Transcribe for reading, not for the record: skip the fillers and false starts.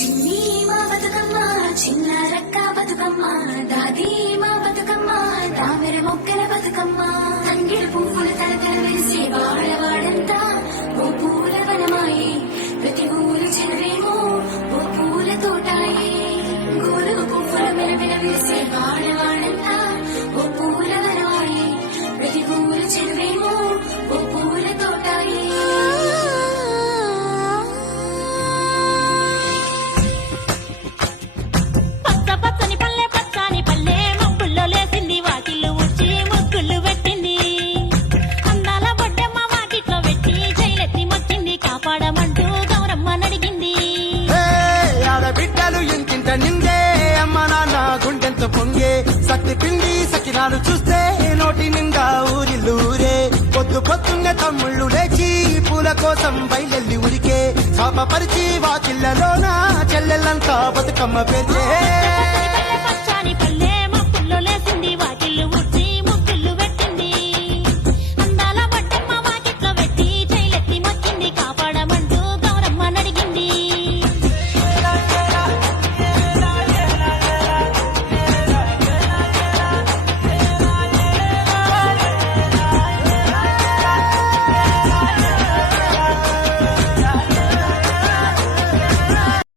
చిన్ని మా బతుకమ్మ చిన్న రక్క బతుకమ్మ దాది మా బతుకమ్మ తామెర మొక్కల బతుకమ్మ తంగిల పువ్వులు తలతల వెలిసి వాడవాడంతా ఓ పూల వనమాయి ప్రతి ఊరు చెరువేమో ఓ పూల తోటాయి గోలుగు పువ్వుల మెలమెల వెలిసి వాడవాడంతా ఓ పూల వనమాయి ప్రతి ఊరు చెరువేమో ఓ పూల తోటాయి నిందే అమ్మ నాన్న గుండెంత పొంగే సత్తి పిండి సకినాలు చూస్తే నోటి నిండా ఊరిల్లూరే పొద్దు పొద్దున్న తమ్ముళ్ళు లేచి పూల కోసం బయలెల్లి ఉరికే చాప పరిచి వాకిళ్లలోన చెల్లెళ్ళంతా బతుకమ్మ పేర్చే